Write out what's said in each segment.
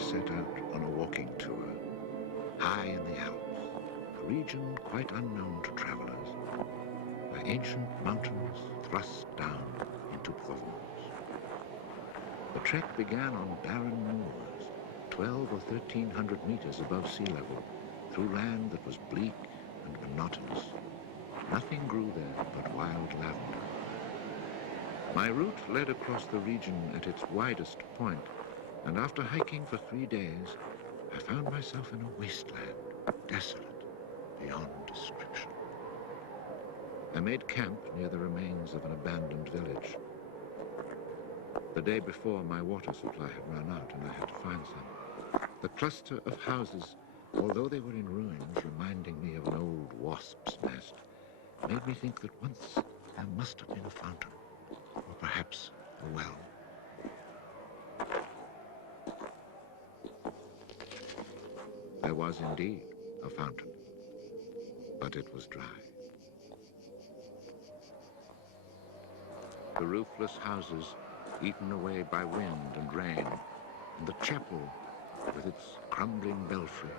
set out on a walking tour, high in the Alps, a region quite unknown to travelers, where ancient mountains thrust down into Provence. The trek began on barren moors, 12 or 1,300 meters above sea level, through land that was bleak and monotonous. Nothing grew there but wild lavender. My route led across the region at its widest point, and after hiking for 3 days, I found myself in a wasteland, desolate beyond description. I made camp near the remains of an abandoned village. The day before, my water supply had run out, and I had to find some. The cluster of houses, although they were in ruins, reminding me of an old wasp's nest, made me think that once there must have been a fountain, or perhaps a well. There was indeed a fountain, but it was dry. The roofless houses, eaten away by wind and rain, and the chapel, with its crumbling belfry,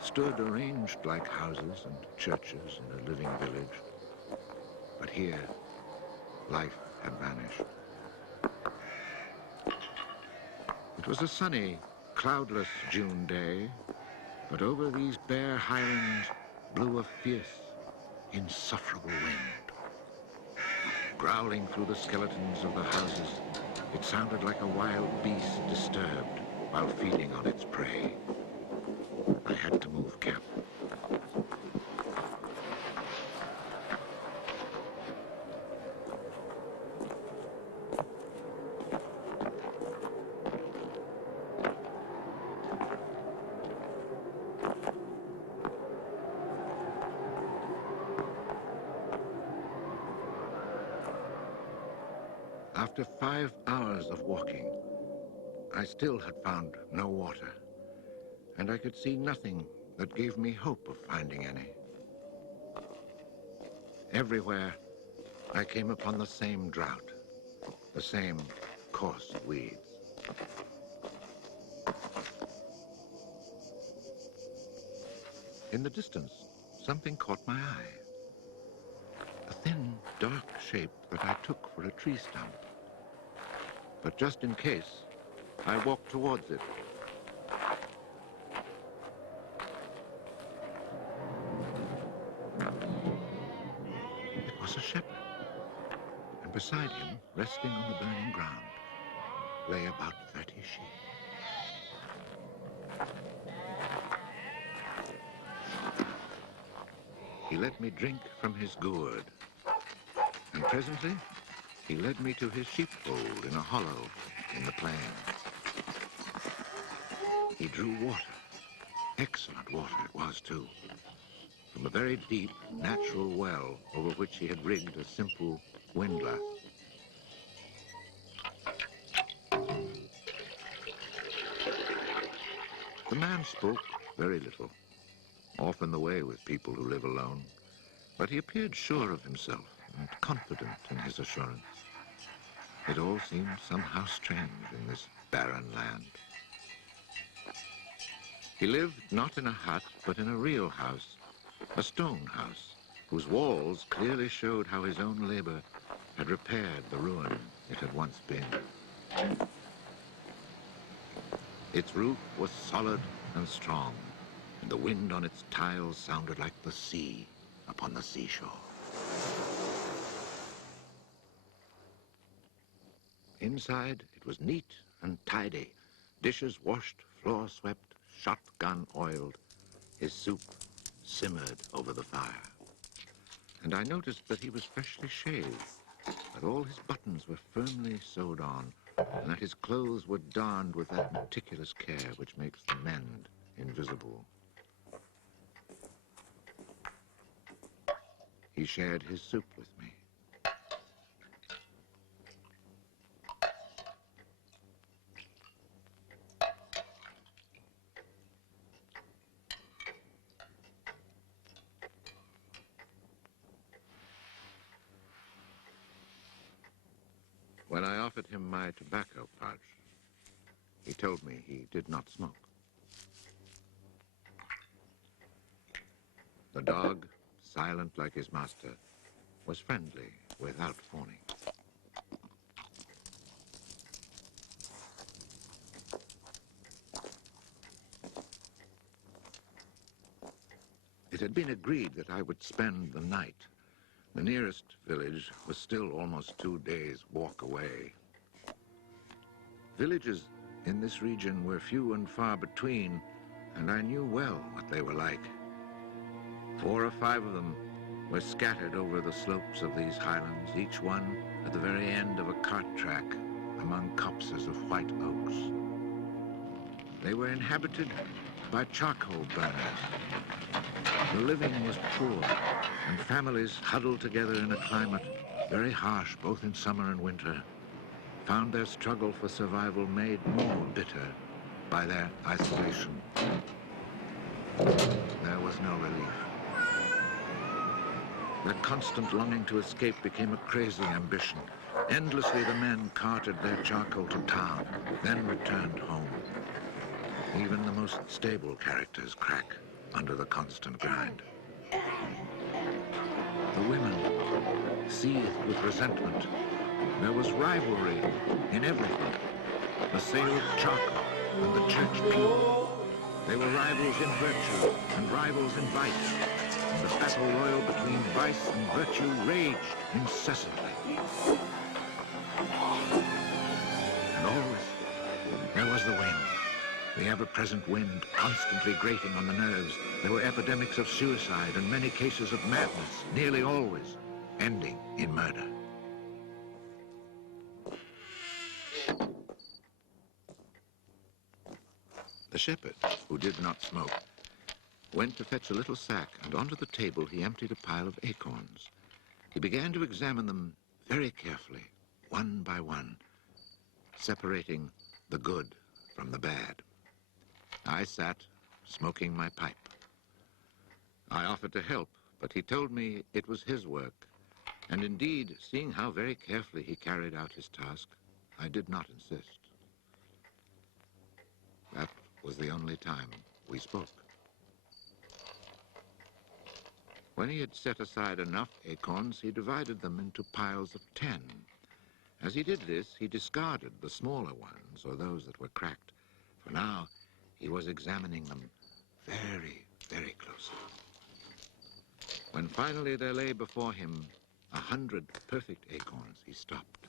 stood arranged like houses and churches in a living village. But here, life had vanished. It was a sunny, cloudless June day, but over these bare highlands blew a fierce, insufferable wind. Growling through the skeletons of the houses, it sounded like a wild beast disturbed while feeding on its prey. I had to move camp. After 5 hours of walking, I still had found no water, and I could see nothing that gave me hope of finding any. Everywhere, I came upon the same drought, the same coarse weeds. In the distance, something caught my eye. A thin, dark shape that I took for a tree stump. But just in case, I walked towards it. It was a shepherd, and beside him, resting on the burning ground, lay about 30 sheep. He let me drink from his gourd, and presently he led me to his sheepfold in a hollow in the plain. He drew water. Excellent water it was, too, from a very deep, natural well over which he had rigged a simple windlass. The man spoke very little, often the way with people who live alone, but he appeared sure of himself and confident in his assurance. It all seemed somehow strange in this barren land. He lived not in a hut, but in a real house, a stone house, whose walls clearly showed how his own labor had repaired the ruin it had once been. Its roof was solid and strong, and the wind on its tiles sounded like the sea upon the seashore. Inside, it was neat and tidy, dishes washed, floor swept, shotgun oiled. His soup simmered over the fire. And I noticed that he was freshly shaved, that all his buttons were firmly sewed on, and that his clothes were darned with that meticulous care which makes the mend invisible. He shared his soup with me. When I offered him my tobacco pouch, He told me he did not smoke. The dog, silent like his master, was friendly without fawning. It had been agreed that I would spend the night. The nearest village was still almost 2 days' walk away. Villages in this region were few and far between, and I knew well what they were like. 4 or 5 of them were scattered over the slopes of these highlands, each one at the very end of a cart track among copses of white oaks. They were inhabited by charcoal burners. The living was poor, and families huddled together in a climate very harsh both in summer and winter found their struggle for survival made more bitter by their isolation. There was no relief. Their constant longing to escape became a crazy ambition. Endlessly the men carted their charcoal to town, then returned home. Even the most stable characters crack under the constant grind. The women seethed with resentment. There was rivalry in everything. The sale of charcoal and the church pew. They were rivals in virtue and rivals in vice. And the battle royal between vice and virtue raged incessantly. And always there was the wind. The ever-present wind constantly grating on the nerves. There were epidemics of suicide and many cases of madness, nearly always ending in murder. The shepherd, who did not smoke, went to fetch a little sack, and onto the table he emptied a pile of acorns. He began to examine them very carefully, one by one, separating the good from the bad. I sat, smoking my pipe. I offered to help, but he told me it was his work, and indeed, seeing how very carefully he carried out his task, I did not insist. That was the only time we spoke. When he had set aside enough acorns, he divided them into piles of 10. As he did this, he discarded the smaller ones, or those that were cracked, for now he was examining them very, very closely. When finally there lay before him 100 perfect acorns, he stopped,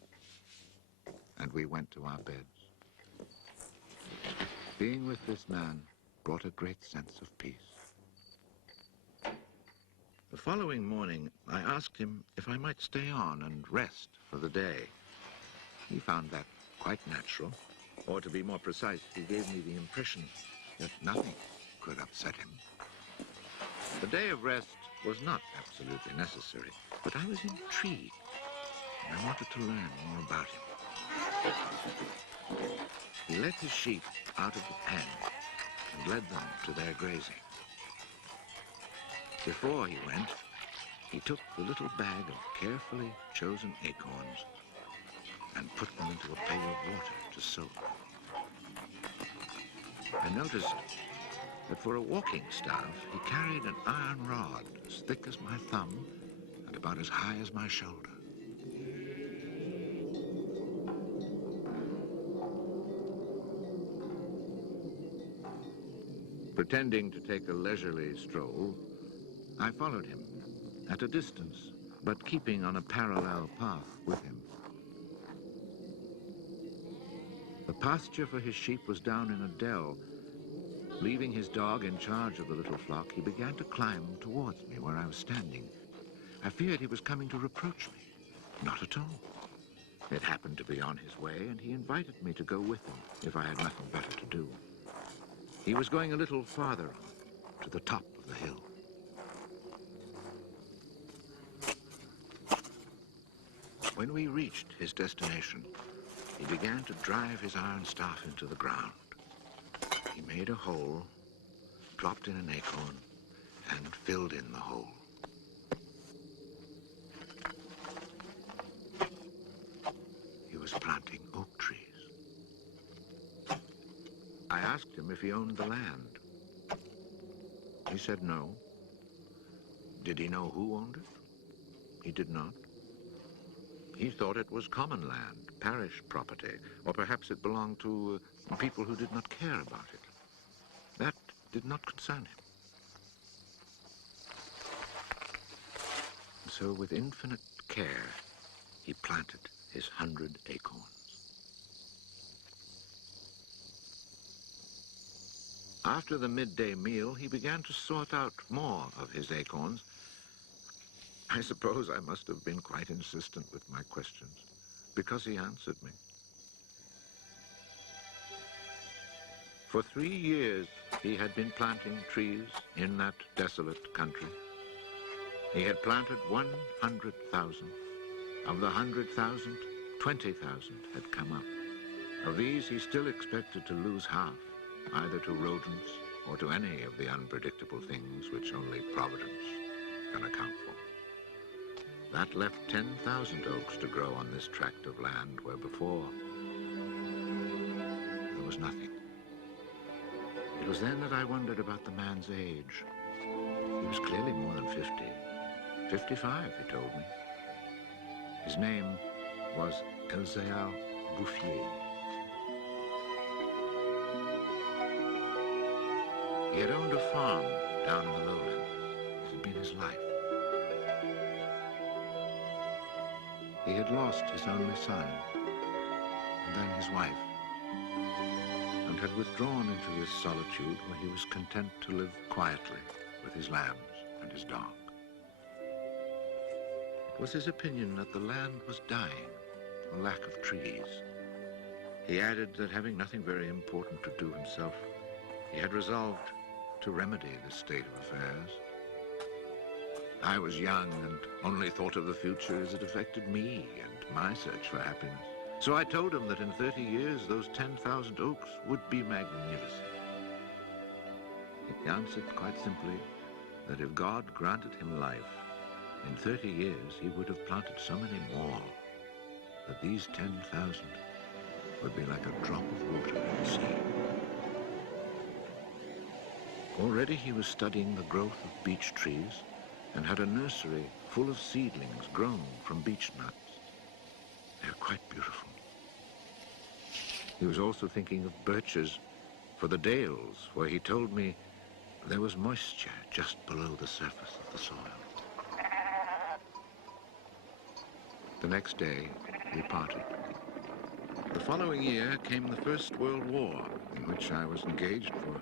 and we went to our beds. Being with this man brought a great sense of peace. The following morning, I asked him if I might stay on and rest for the day. He found that quite natural, or to be more precise, he gave me the impression that nothing could upset him. The day of rest was not absolutely necessary, but I was intrigued, and I wanted to learn more about him. He let his sheep out of the pen and led them to their grazing. Before he went, he took the little bag of carefully chosen acorns and put them into a pail of water to soak. I noticed that for a walking staff, he carried an iron rod as thick as my thumb and about as high as my shoulder. Pretending to take a leisurely stroll, I followed him at a distance, but keeping on a parallel path with him. The pasture for his sheep was down in a dell. Leaving his dog in charge of the little flock, he began to climb towards me where I was standing. I feared he was coming to reproach me. Not at all. It happened to be on his way, and he invited me to go with him if I had nothing better to do. He was going a little farther on, to the top of the hill. When we reached his destination, he began to drive his iron staff into the ground. He made a hole, dropped in an acorn, and filled in the hole. He was planting oak trees. asked him if he owned the land. He said no. Did he know who owned it? He did not. He thought it was common land, parish property, or perhaps it belonged to people who did not care about it. That did not concern him. So with infinite care, he planted his 100 acorns. After the midday meal, he began to sort out more of his acorns. I suppose I must have been quite insistent with my questions, because he answered me. For 3 years, he had been planting trees in that desolate country. He had planted 100,000. Of the 100,000, 20,000 had come up. Of these, he still expected to lose half, either to rodents or to any of the unpredictable things which only Providence can account for. That left 10,000 oaks to grow on this tract of land where before there was nothing. It was then that I wondered about the man's age. He was clearly more than 50. 55, he told me. His name was Elzéar Bouffier. He had owned a farm down in the lowlands. It had been his life. He had lost his only son, and then his wife, and had withdrawn into this solitude where he was content to live quietly with his lambs and his dog. It was his opinion that the land was dying for lack of trees. He added that having nothing very important to do himself, he had resolved to remedy this state of affairs. I was young and only thought of the future as it affected me and my search for happiness. So I told him that in 30 years, those 10,000 oaks would be magnificent. He answered quite simply that if God granted him life, in 30 years he would have planted so many more that these 10,000 would be like a drop of water in the sea. Already he was studying the growth of beech trees and had a nursery full of seedlings grown from beech nuts. They're quite beautiful. He was also thinking of birches for the dales, where he told me there was moisture just below the surface of the soil. The next day, we parted. The following year came the First World War, in which I was engaged for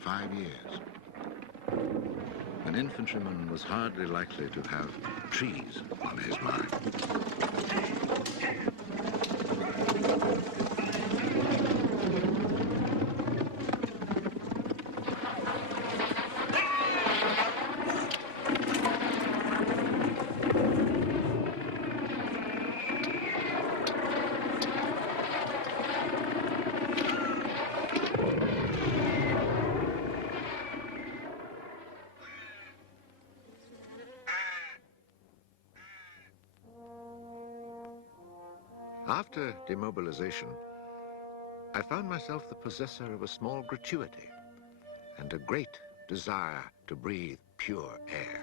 5 years. An infantryman was hardly likely to have trees on his mind. After demobilization, I found myself the possessor of a small gratuity and a great desire to breathe pure air.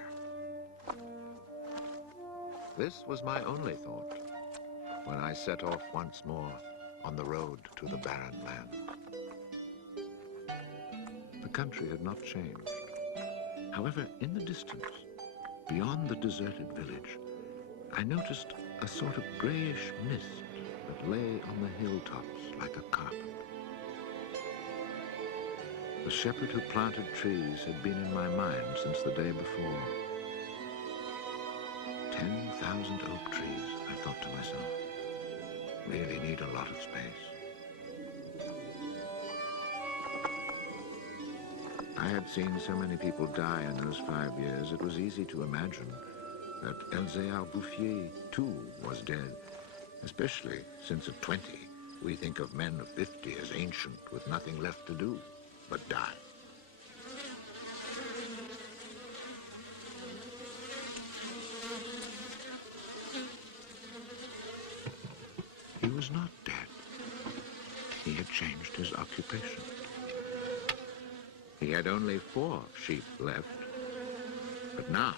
This was my only thought when I set off once more on the road to the barren land. The country had not changed. However, in the distance, beyond the deserted village, I noticed a sort of grayish mist that lay on the hilltops like a carpet. The shepherd who planted trees had been in my mind since the day before. 10,000 oak trees, I thought to myself, really need a lot of space. I had seen so many people die in those 5 years, it was easy to imagine that Elzéar Bouffier, too, was dead, especially since at 20, we think of men of 50 as ancient with nothing left to do but die. He was not dead. He had changed his occupation. He had only 4 sheep left, but now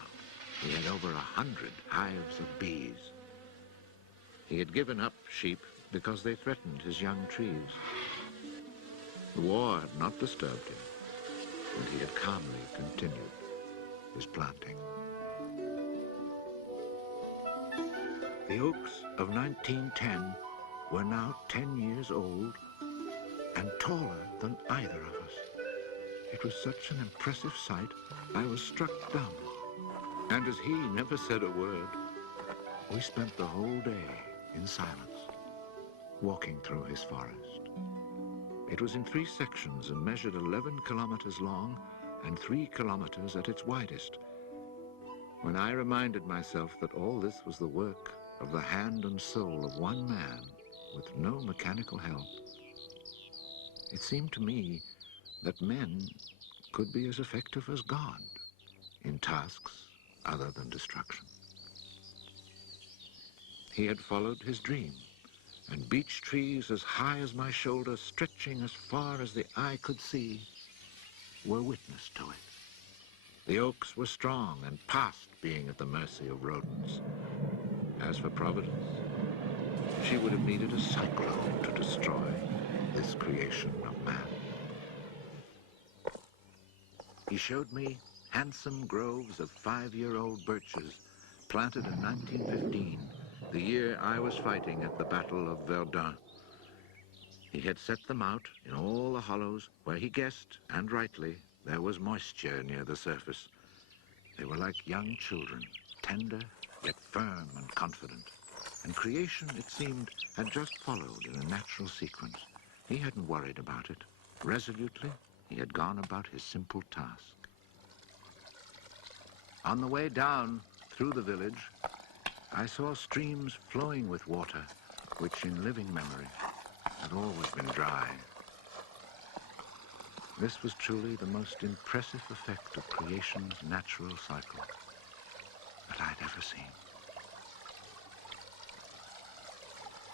he had over 100 hives of bees. He had given up sheep because they threatened his young trees. The war had not disturbed him, and he had calmly continued his planting. The oaks of 1910 were now 10 years old and taller than either of us. It was such an impressive sight, I was struck dumb. And as he never said a word, we spent the whole day in silence, walking through his forest. It was in 3 sections and measured 11 kilometers long and 3 kilometers at its widest. When I reminded myself that all this was the work of the hand and soul of one man with no mechanical help, it seemed to me that men could be as effective as God in tasks other than destruction. He had followed his dream, and beech trees as high as my shoulder, stretching as far as the eye could see, were witness to it. The oaks were strong and past being at the mercy of rodents. As for Providence, she would have needed a cyclone to destroy this creation of man. He showed me handsome groves of 5-year-old birches planted in 1915, the year I was fighting at the Battle of Verdun. He had set them out in all the hollows where he guessed, and rightly, there was moisture near the surface. They were like young children, tender yet firm and confident. And creation, it seemed, had just followed in a natural sequence. He hadn't worried about it. Resolutely, he had gone about his simple task. On the way down through the village, I saw streams flowing with water, which in living memory had always been dry. This was truly the most impressive effect of creation's natural cycle that I'd ever seen.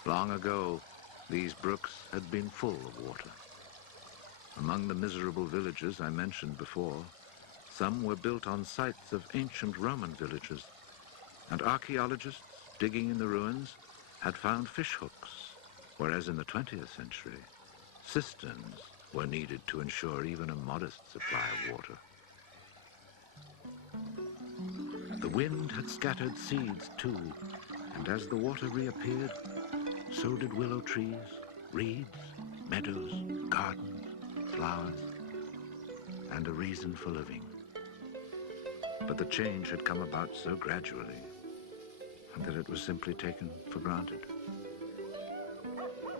Long ago, these brooks had been full of water. Among the miserable villages I mentioned before, some were built on sites of ancient Roman villages, and archaeologists digging in the ruins had found fish hooks, whereas in the 20th century, cisterns were needed to ensure even a modest supply of water. The wind had scattered seeds too, and as the water reappeared, so did willow trees, reeds, meadows, gardens, flowers, and a reason for living. But the change had come about so gradually that it was simply taken for granted.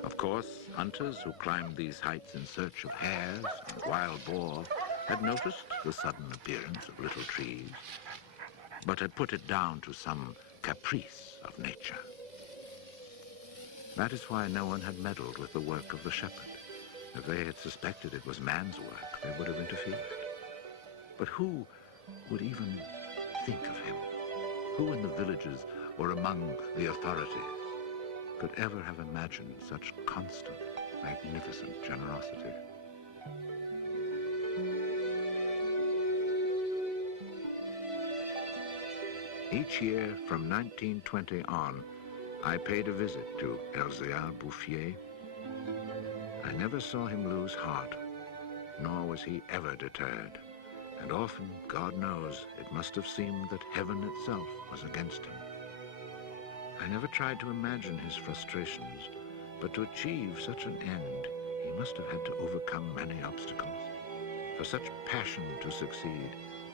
Of course, hunters who climbed these heights in search of hares and wild boar had noticed the sudden appearance of little trees, but had put it down to some caprice of nature. That is why no one had meddled with the work of the shepherd. If they had suspected it was man's work, they would have interfered. But who would even think of him? Who in the villages or among the authorities could ever have imagined such constant, magnificent generosity? Each year from 1920 on, I paid a visit to Elzéar Bouffier. I never saw him lose heart, nor was he ever deterred. And often, God knows, it must have seemed that heaven itself was against him. I never tried to imagine his frustrations, but to achieve such an end, he must have had to overcome many obstacles. For such passion to succeed,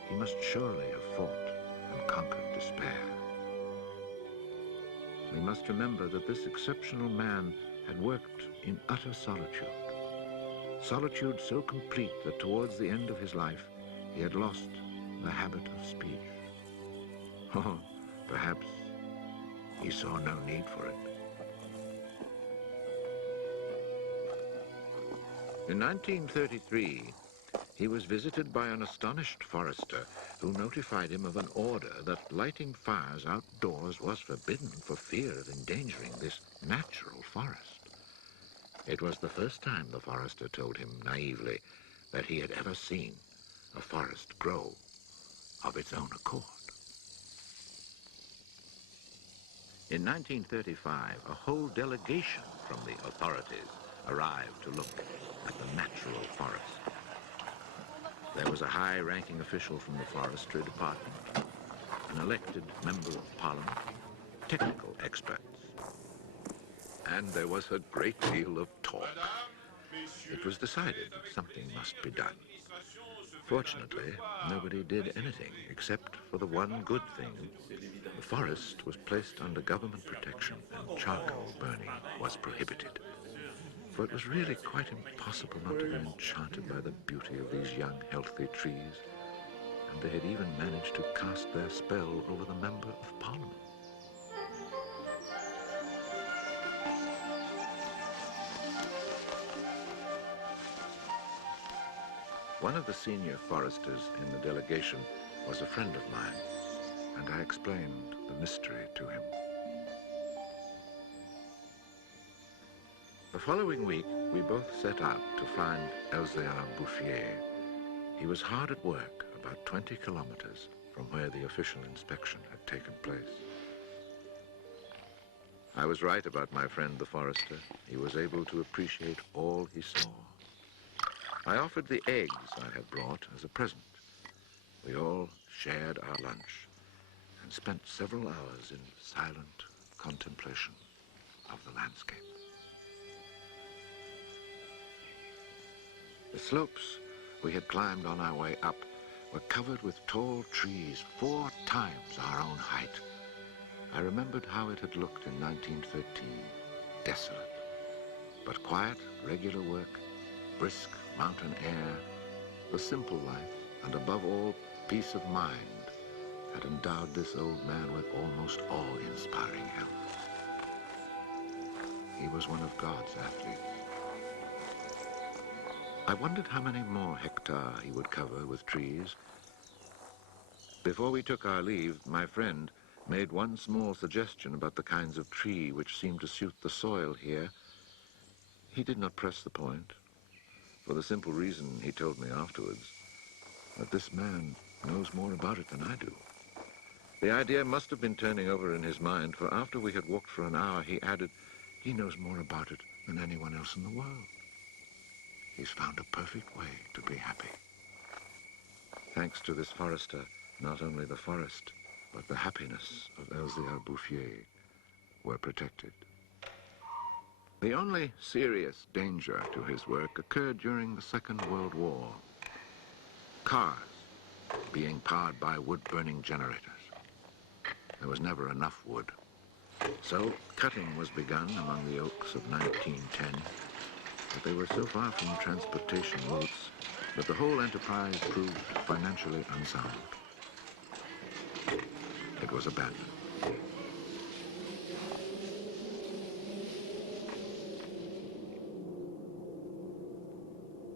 he must surely have fought and conquered despair. We must remember that this exceptional man had worked in utter solitude. Solitude so complete that towards the end of his life, he had lost the habit of speech. Oh, perhaps he saw no need for it. In 1933, he was visited by an astonished forester who notified him of an order that lighting fires outdoors was forbidden for fear of endangering this natural forest. It was the first time the forester told him naively that he had ever seen a forest grow of its own accord. In 1935, a whole delegation from the authorities arrived to look at the natural forest. There was a high-ranking official from the forestry department, an elected member of parliament, technical experts. And there was a great deal of talk. It was decided something must be done. Fortunately, nobody did anything except for the one good thing. The forest was placed under government protection and charcoal burning was prohibited. For it was really quite impossible not to be enchanted by the beauty of these young, healthy trees. And they had even managed to cast their spell over the Member of Parliament. One of the senior foresters in the delegation was a friend of mine, and I explained the mystery to him. The following week, we both set out to find Elzéar Bouffier. He was hard at work, about 20 kilometers from where the official inspection had taken place. I was right about my friend the forester. He was able to appreciate all he saw. I offered the eggs I had brought as a present. We all shared our lunch and spent several hours in silent contemplation of the landscape. The slopes we had climbed on our way up were covered with tall trees 4 times our own height. I remembered how it had looked in 1913, desolate, but quiet, regular work, brisk mountain air, the simple life, and above all, peace of mind, had endowed this old man with almost awe-inspiring health. He was one of God's athletes. I wondered how many more hectares he would cover with trees. Before we took our leave, my friend made one small suggestion about the kinds of tree which seemed to suit the soil here. He did not press the point, for the simple reason, he told me afterwards, that this man knows more about it than I do. The idea must have been turning over in his mind, for after we had walked for an hour, he added, he knows more about it than anyone else in the world. He's found a perfect way to be happy. Thanks to this forester, not only the forest, but the happiness of Elzéar Bouffier were protected. The only serious danger to his work occurred during the Second World War. Cars being powered by wood-burning generators. There was never enough wood. So cutting was begun among the oaks of 1910, but they were so far from transportation routes that the whole enterprise proved financially unsound. It was abandoned.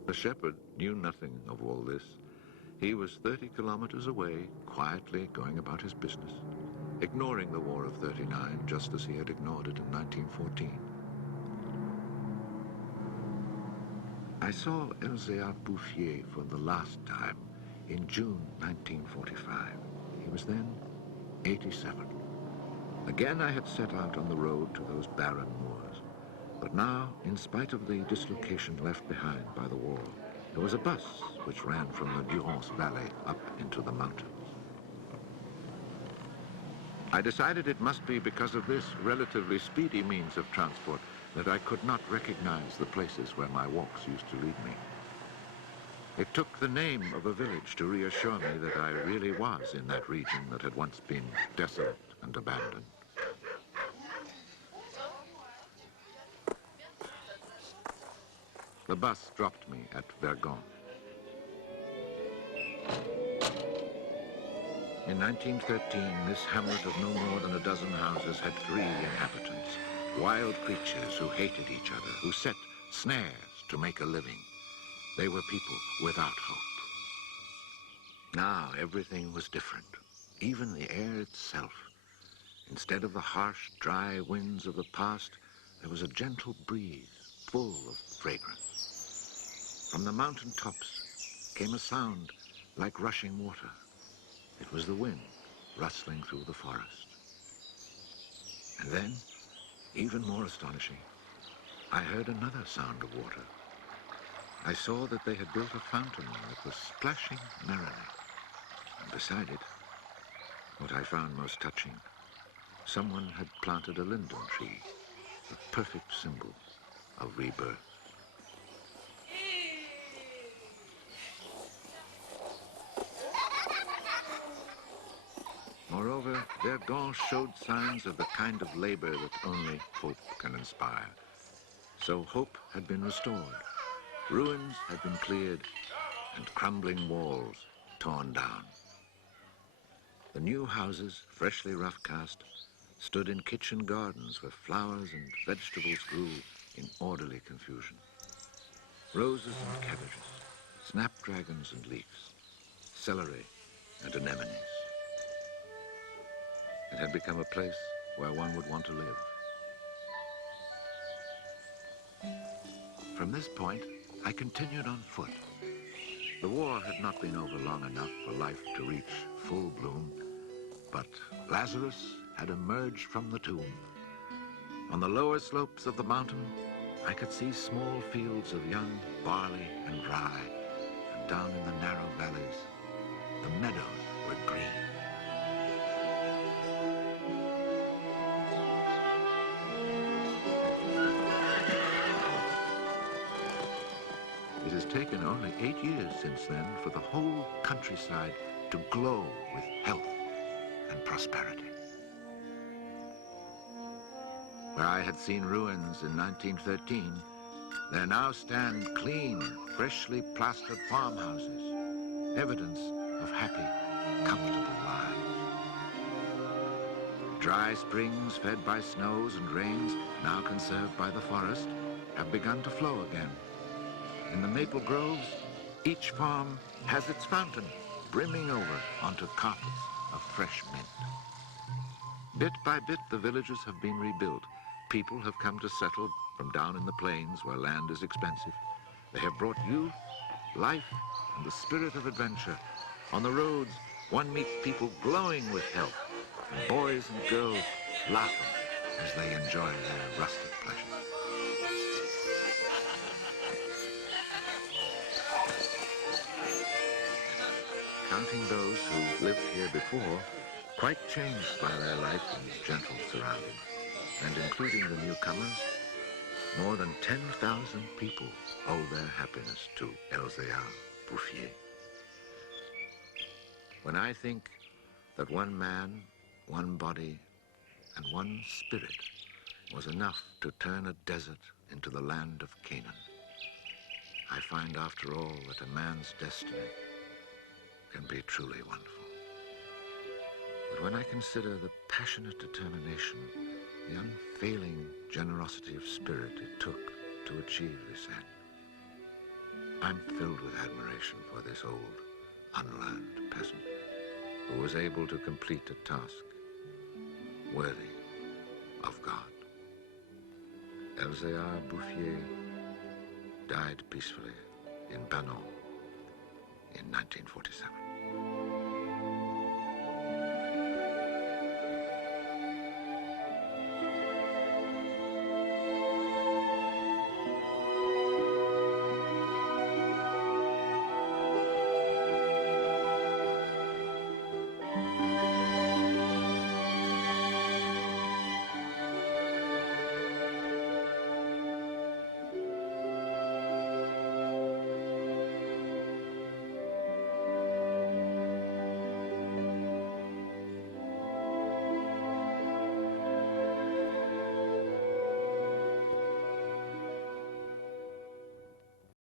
The shepherd knew nothing of all this. He was 30 kilometers away, quietly going about his business, ignoring the War of '39 just as he had ignored it in 1914. I saw Elzéar Bouffier for the last time in June 1945. He was then 87. Again I had set out on the road to those barren moors. But now, in spite of the dislocation left behind by the war, there was a bus which ran from the Durance Valley up into the mountains. I decided it must be because of this relatively speedy means of transport that I could not recognize the places where my walks used to lead me. It took the name of a village to reassure me that I really was in that region that had once been desolate and abandoned. The bus dropped me at Vergon. In 1913, this hamlet of no more than a dozen houses had 3 inhabitants, wild creatures who hated each other, who set snares to make a living. They were people without hope. Now everything was different, even the air itself. Instead of the harsh, dry winds of the past, there was a gentle breeze full of fragrance. From the mountain tops came a sound like rushing water. It was the wind rustling through the forest. And then, even more astonishing, I heard another sound of water. I saw that they had built a fountain that was splashing merrily. And beside it, what I found most touching, someone had planted a linden tree, the perfect symbol of rebirth. Moreover, Vergand showed signs of the kind of labor that only hope can inspire. So hope had been restored. Ruins had been cleared and crumbling walls torn down. The new houses, freshly rough-cast, stood in kitchen gardens where flowers and vegetables grew in orderly confusion. Roses and cabbages, snapdragons and leeks, celery and anemones. It had become a place where one would want to live. From this point, I continued on foot. The war had not been over long enough for life to reach full bloom, but Lazarus had emerged from the tomb. On the lower slopes of the mountain, I could see small fields of young barley and rye, and down in the narrow valleys, the meadows were green. It has taken only 8 years since then for the whole countryside to glow with health and prosperity. Where I had seen ruins in 1913, there now stand clean, freshly plastered farmhouses, evidence of happy, comfortable lives. Dry springs fed by snows and rains, now conserved by the forest, have begun to flow again. In the maple groves, each farm has its fountain brimming over onto carpets of fresh mint. Bit by bit, the villages have been rebuilt. People have come to settle from down in the plains where land is expensive. They have brought youth, life, and the spirit of adventure. On the roads, one meets people glowing with health, and boys and girls laughing as they enjoy their rustic pleasures. Counting those who lived here before, quite changed by their life in gentle surroundings, and including the newcomers, more than 10,000 people owe their happiness to Elzéar Bouffier. When I think that one man, one body, and one spirit was enough to turn a desert into the land of Canaan, I find after all that a man's destiny can be truly wonderful. But when I consider the passionate determination, the unfailing generosity of spirit it took to achieve this end, I'm filled with admiration for this old, unlearned peasant who was able to complete a task worthy of God. Elzéar Bouffier died peacefully in Banon in 1947.